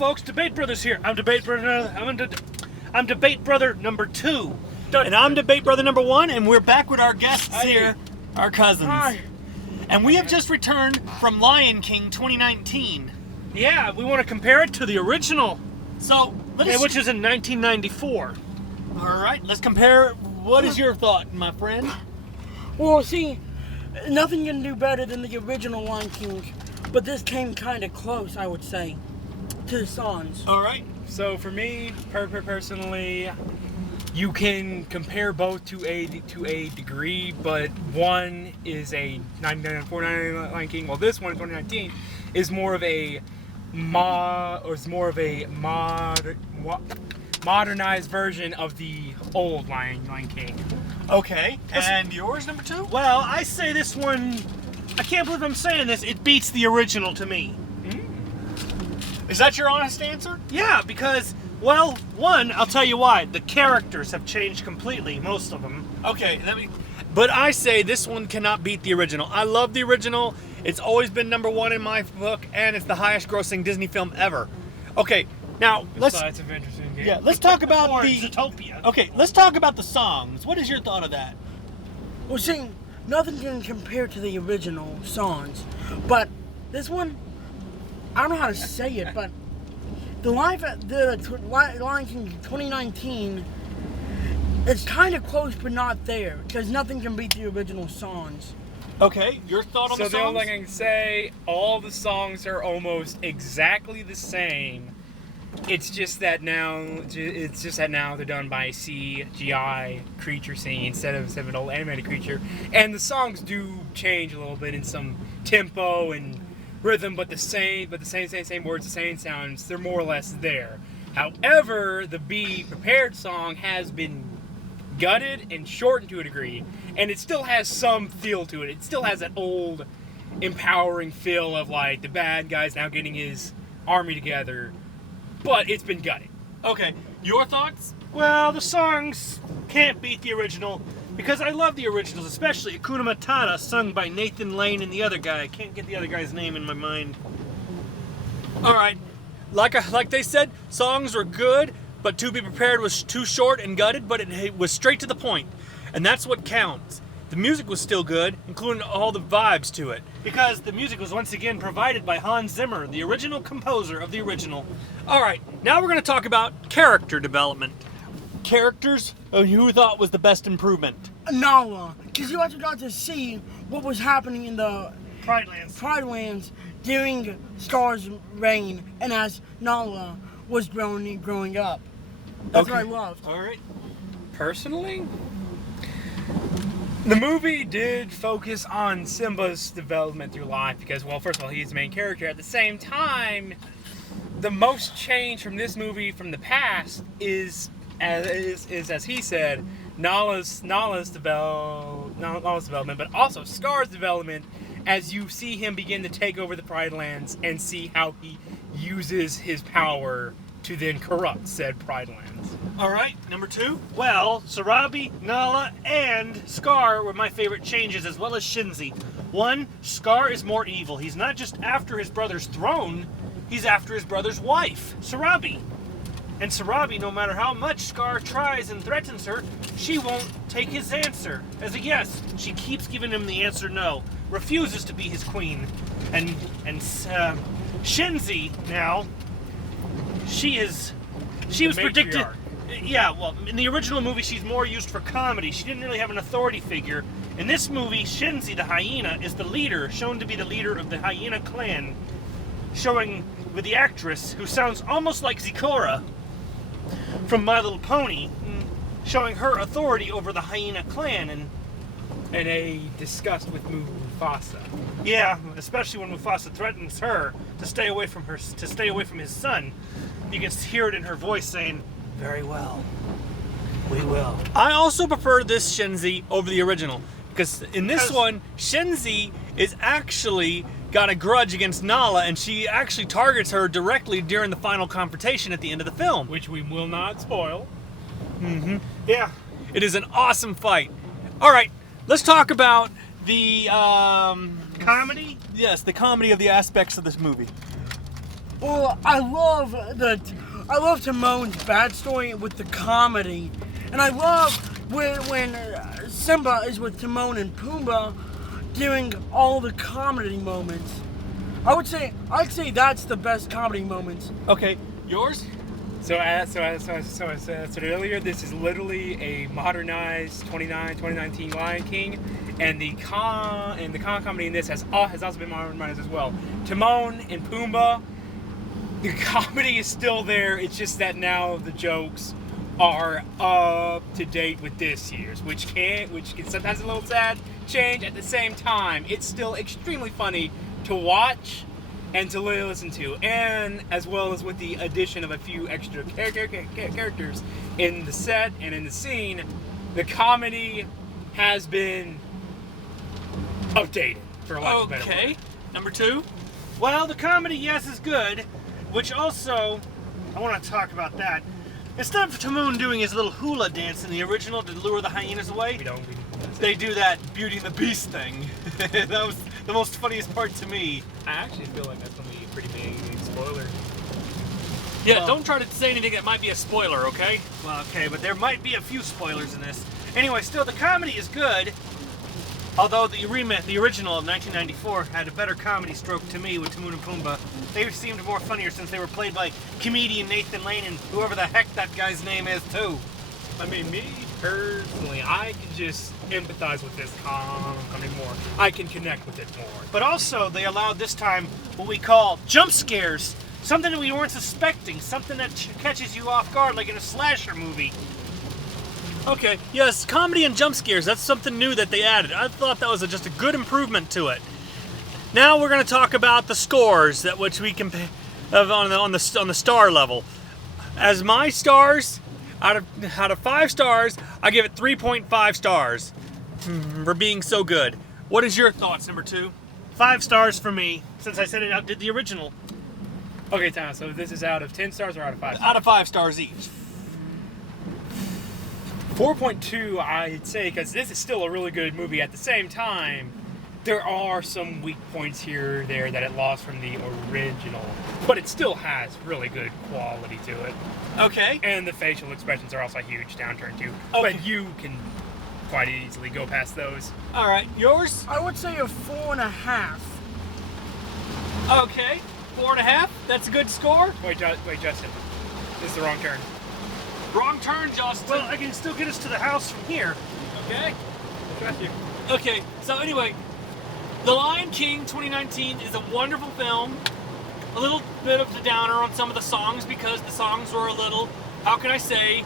folks, Debate Brothers here. I'm Debate Brother. I'm Debate Brother number 2. And I'm Debate Brother number 1, and we're back with our guests here, our cousins. Hi. And we have just returned from Lion King 2019. Yeah, we want to compare it to the original, So, which is in 1994. All right, let's compare. What is your thought, my friend? Well, see, nothing can do better than the original Lion King, but this came kind of close, I would say, to the songs. All right. So for me, personally, you can compare both to a degree, but one is a 1994 Lion King, while this one in 2019 is more of a modernized version of the old Lion King. Okay. And yours, number 2? Well, I say this one, I can't believe I'm saying this, it beats the original to me. Is that your honest answer? Yeah, because, well, one, I'll tell you why. The characters have changed completely, most of them. Okay, but I say this one cannot beat the original. I love the original. It's always been number 1 in my book, and it's the highest grossing Disney film ever. Okay, now let's Besides of interesting game. let's talk about Or the Zootopia. Okay, let's talk about the songs. What is your thought of that? Well, see, nothing can compare to the original songs, but this one, I don't know how to say it, but the Lion King 2019 is kind of close, but not there, because nothing can beat the original songs. Okay, your thought on So the the songs? only thing I can say, all the songs are almost exactly the same. It's just that now they're done by CGI creature singing instead of an old animated creature, and the songs do change a little bit in some tempo and rhythm, but the same words, the same sounds, they're more or less there. However, the Be Prepared song has been gutted and shortened to a degree, and it still has some feel to it. It still has that old, empowering feel of like the bad guy's now getting his army together, but it's been gutted. Okay, your thoughts? Well, the songs can't beat the original because I love the originals, especially Hakuna Matata, sung by Nathan Lane and the other guy. I can't get the other guy's name in my mind. All right, like they said, songs were good, but To Be Prepared was too short and gutted, but it was straight to the point, and that's what counts. The music was still good, including all the vibes to it. Because the music was once again provided by Hans Zimmer, the original composer of the original. All right, now we're going to talk about character development. Characters who thought was the best improvement. Nala, because you actually got to see what was happening in the Pride Lands. Pride Lands during Scar's reign, and as Nala was growing up. That's what I loved. All right. Personally, the movie did focus on Simba's development through life because, well, first of all, he's the main character. At the same time, the most change from this movie from the past is as he said, Nala's development, but also Scar's development as you see him begin to take over the Pride Lands and see how he uses his power to then corrupt said Pride Lands. All right, number 2. Well, Sarabi, Nala, and Scar were my favorite changes, as well as Shinzi. One, Scar is more evil. He's not just after his brother's throne, he's after his brother's wife, Sarabi. And Sarabi, no matter how much Scar tries and threatens her, she won't take his answer as a yes. She keeps giving him the answer no, refuses to be his queen. And Shinzi, now, she was predicted. Yeah, well, in the original movie, she's more used for comedy. She didn't really have an authority figure. In this movie, Shinzi, the hyena, is the leader, shown to be the leader of the hyena clan, showing with the actress, who sounds almost like Zikora from My Little Pony, showing her authority over the hyena clan, and a disgust with Mufasa. yeah, especially when Mufasa threatens her to stay away from his son. You can hear it in her voice saying, "Very well, we will." I also prefer this Shinzi over the original because in this one, Shinzi is actually got a grudge against Nala, and she actually targets her directly during the final confrontation at the end of the film. Which we will not spoil. Yeah. It is an awesome fight. All right, let's talk about the Comedy? yes, the comedy of the aspects of this movie. Well, I love Timon's bad story with the comedy, and I love when Simba is with Timon and Pumbaa doing all the comedy moments. I'd say that's the best comedy moments. Okay, yours? So as I said earlier, this is literally a modernized 2019 Lion King, and the comedy in this has also been modernized as well. Timon and Pumbaa, the comedy is still there. It's just that now the jokes are up to date with this year's, which can sometimes a little sad change. At the same time, it's still extremely funny to watch and to listen to, and as well as with the addition of a few extra characters in the set and in the scene, the comedy has been updated, for lack of a better word. Okay, number 2. Well, the comedy, yes, is good, which also, I want to talk about that. Instead of Timon doing his little hula dance in the original to lure the hyenas away, they do that Beauty and the Beast thing. That was the most funniest part to me. I actually feel like that's going to be a pretty big spoiler. Yeah, Well- don't try to say anything that might be a spoiler, okay? Well, okay, but there might be a few spoilers in this. Anyway, still, the comedy is good. Although the original of 1994 had a better comedy stroke to me with Timon and Pumbaa. They seemed more funnier since they were played by comedian Nathan Lane and whoever the heck that guy's name is, too. I mean, me personally, I can just empathize with this comedy more. I can connect with it more. But also, they allowed this time what we call jump scares. Something that we weren't suspecting. Something that catches you off guard, like in a slasher movie. Okay, yes, comedy and jump scares, that's something new that they added. I thought that was just a good improvement to it. Now we're going to talk about the scores that which we can on the star level. As my stars, out of 5 stars, I give it 3.5 stars for being so good. What is your thoughts, number 2? 5 stars for me, since I said it outdid the original. Okay, Tom, so this is out of 10 stars or out of 5 stars? Out of 5 stars each. 4.2, I'd say, because this is still a really good movie. At the same time, there are some weak points here or there that it lost from the original, but it still has really good quality to it. Okay. And the facial expressions are also a huge downturn too. Okay. But you can quite easily go past those. All right, yours? I would say a 4.5. Okay, 4.5. That's a good score. Wait, Justin. This is the wrong turn. Wrong turn, Justin. Well, I can still get us to the house from here. Okay. Trust you. Okay, so anyway, The Lion King 2019 is a wonderful film. A little bit of the downer on some of the songs because the songs were a little, how can I say,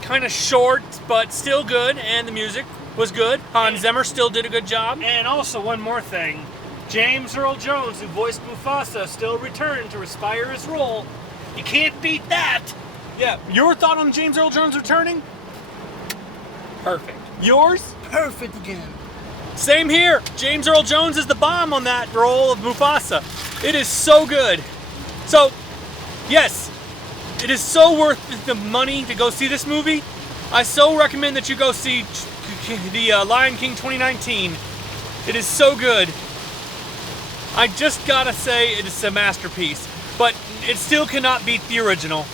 kind of short, but still good, and the music was good. Hans Zimmer still did a good job. And also, one more thing. James Earl Jones, who voiced Mufasa, still returned to respire his role. You can't beat that! Yeah, your thought on James Earl Jones returning? Perfect. Yours? Perfect again. Same here. James Earl Jones is the bomb on that role of Mufasa. It is so good. So, yes, it is so worth the money to go see this movie. I so recommend that you go see the Lion King 2019. It is so good. I just gotta say it is a masterpiece, but it still cannot beat the original.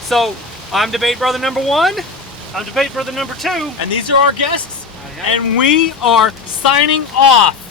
So, I'm Debate Brother number 1. I'm Debate Brother number 2. And these are our guests, and we are signing off.